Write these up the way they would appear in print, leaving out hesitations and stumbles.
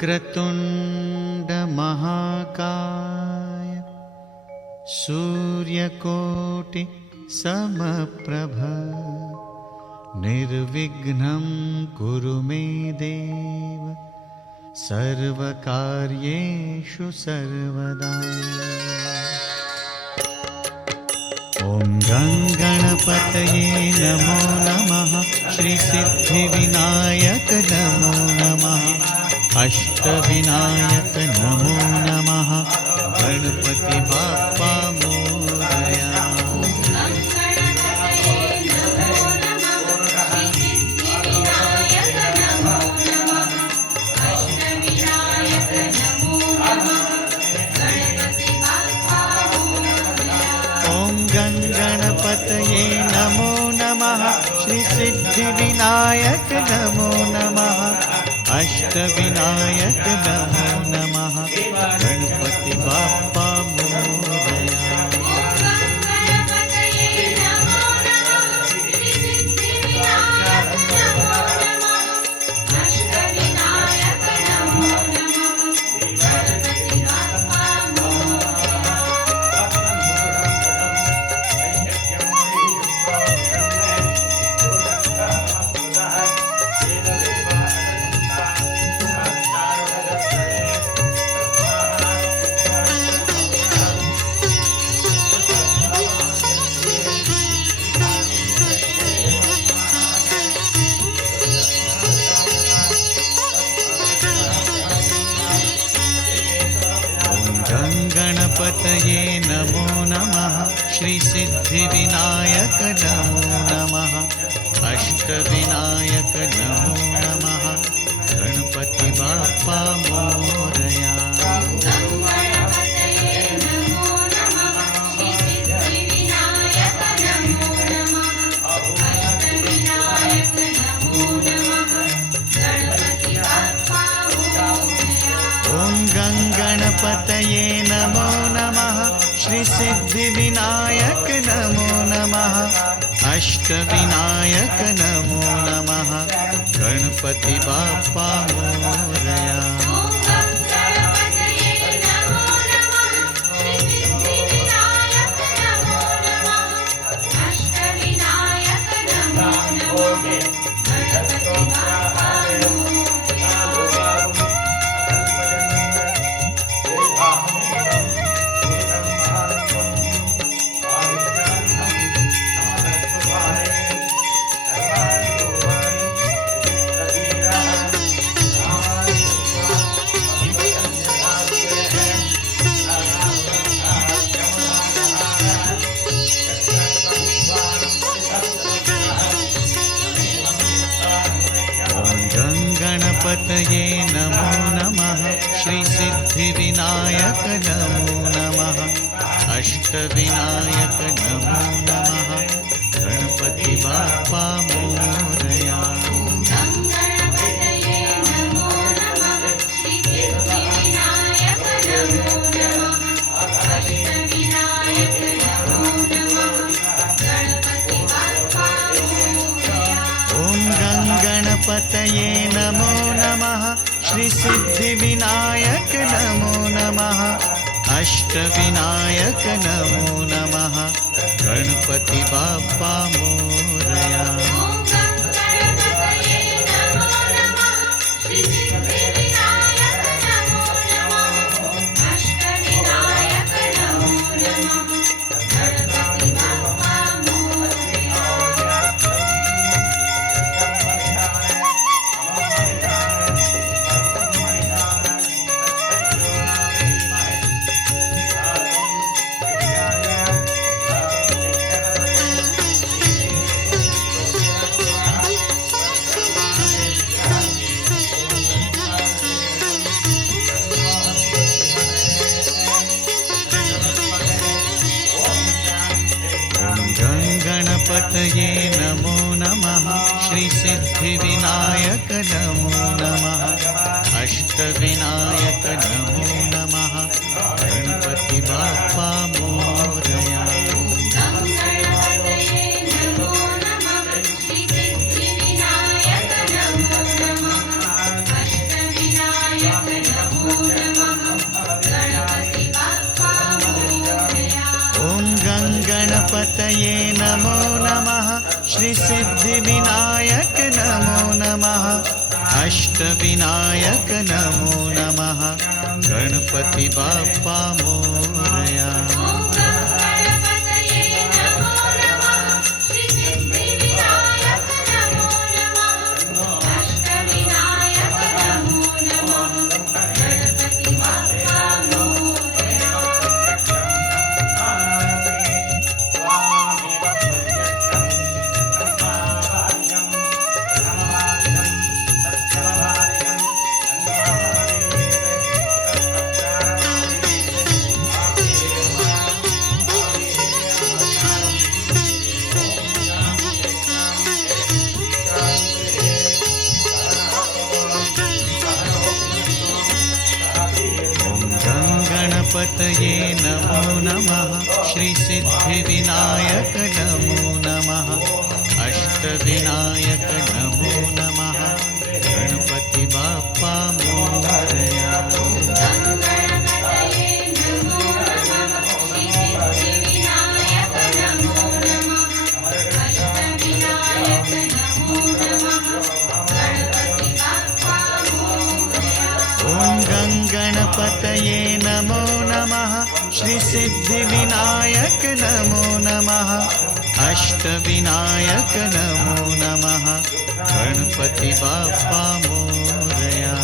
वक्रतुण्ड महाकाय सूर्यकोटि समप्रभ निर्विघ्नं कुरु मे देव सर्वकार्येषु सर्वदा। ॐ गणपतये नमो नमः। श्री सिद्धिविनायक नमो नमः। अष्टविनायक नमो नमः। गणपति बाप्पा मोरया। गणपतये नमो नमः। श्री सिद्धिविनायक नमो नमः। अष्टविनायक नमो नमः। गणपति बाप्पा मोरया। गणपतये नमो नमः। श्री सिद्धिविनायक नमो नमः। अष्टविनायक नमो नमः। गणपति बाप्पा मोरया। गणपतये नमो नमः। श्री सिद्धिविनायक नमो नमः। अष्टविनायक नमो नमः। गणपति बाप्पा मोरया। गणपतये नमो नमः। श्री सिद्धिविनायक नमो नमः। अष्टविनायक नमो नमः। गणपति बाप्पा मोरया। गणपतये नमो नमः। श्री सिद्धिविनायक नमो नमः। अष्टविनायक नमो नमः। गणपति बाप्पा मोरया। गणपतये नमो नमः। श्री सिद्धिविनायक नमो नमः। अष्टविनायक नमो नमः। गणपति बाप्पा मोरया। श्री सिद्धिविनायक नमो नमः। अष्टविनायक श्री सिद्धिविनायक नमो नमः अष्टविनायक नमो नमः गणपति बाप्पा मोरया गणपतये नमो नमः श्री सिद्धिविनायक नमो नमः अष्टविनायक नमो नमः गणपति बाप्पा मोरया गणपतये नमो नमः श्री सिद्धिविनायक नमो नमः अष्टविनायक नमो नमः गणपति बाप्पा मोरया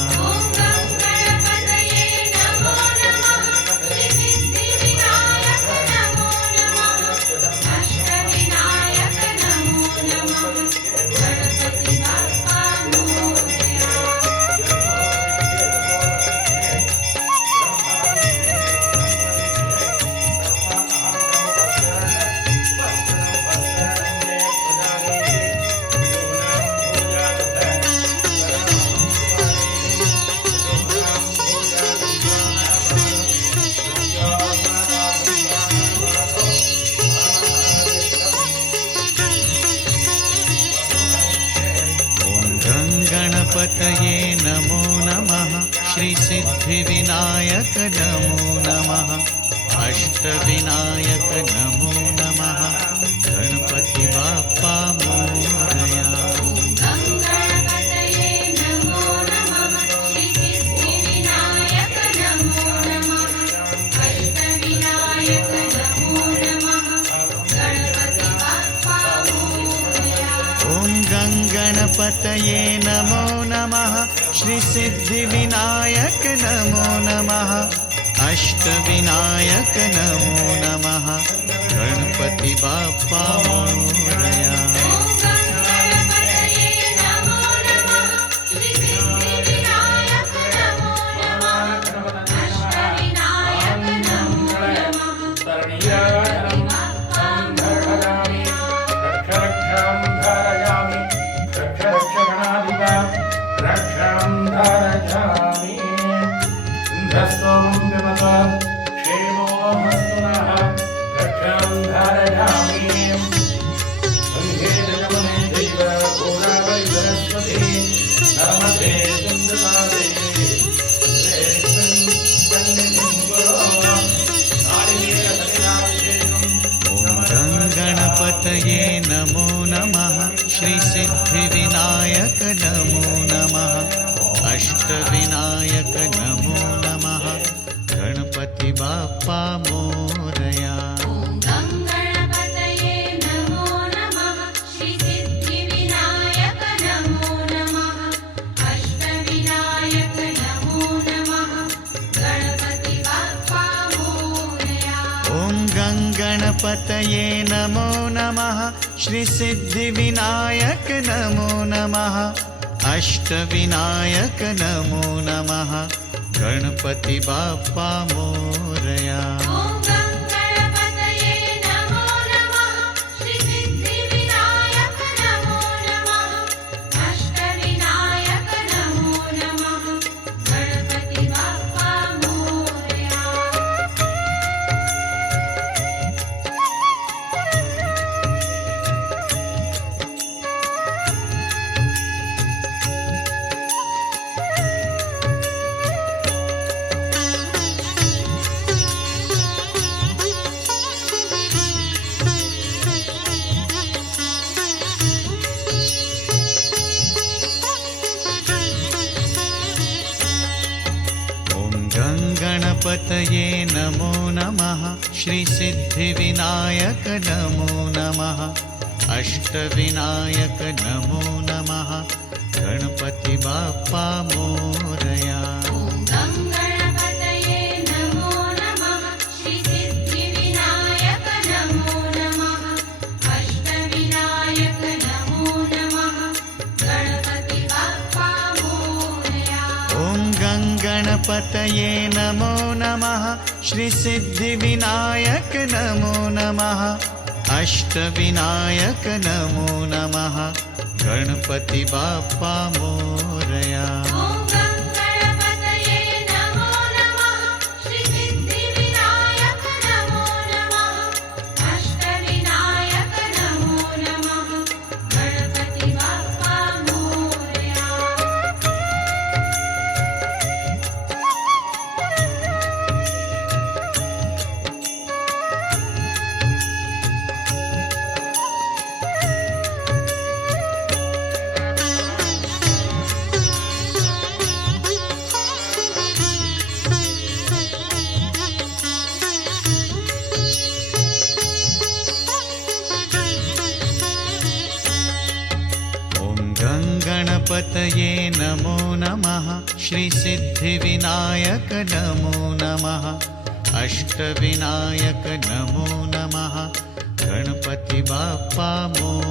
गणपतये नमो नमः श्री सिद्धिविनायक नमो नमः अष्टविनायक नमो नमः गणपति बाप्पा मोरया गणपतये नमो नमः श्री सिद्धिविनायक नमो नमः अष्टविनायक नमो नमः गणपति बाप्पा मोरया गणपतये नमो नमः श्री सिद्धिविनायक नमो नमः अष्टविनायक नमो नमः गणपति बाप्पा मोरया गणपतये नमो नमः श्री सिद्धिविनायक नमो नमः अष्टविनायक नमो नमः गणपति बाप्पा मोरया गङ्गणपतये नमो नमः श्रीसिद्धिविनायक नमो नमः अष्टविनायक नमो नमः गणपति बाप्पा मोरया। गङ्गणपतये नमो नमः श्रीसिद्धिविनायक नमो नमः अष्टविनायक नमो नमः गणपति बाप्पा मोरया। ॐ गङ्गणपतये नमो नमः श्रीसिद्धिविनायक नमो नमः अष्टविनायक नमो नमः गणपति बाप्पा मोरया। गङ्गणपतये नमो नमः श्रीसिद्धिविनायक नमो नमः अष्टविनायक नमो नमः गणपति बाप्पा मोरया। गणपतये नमो नमः श्रीसिद्धिविनायक नमो नमः अष्टविनायक नमो नमः गणपति बाप्पा मोरया।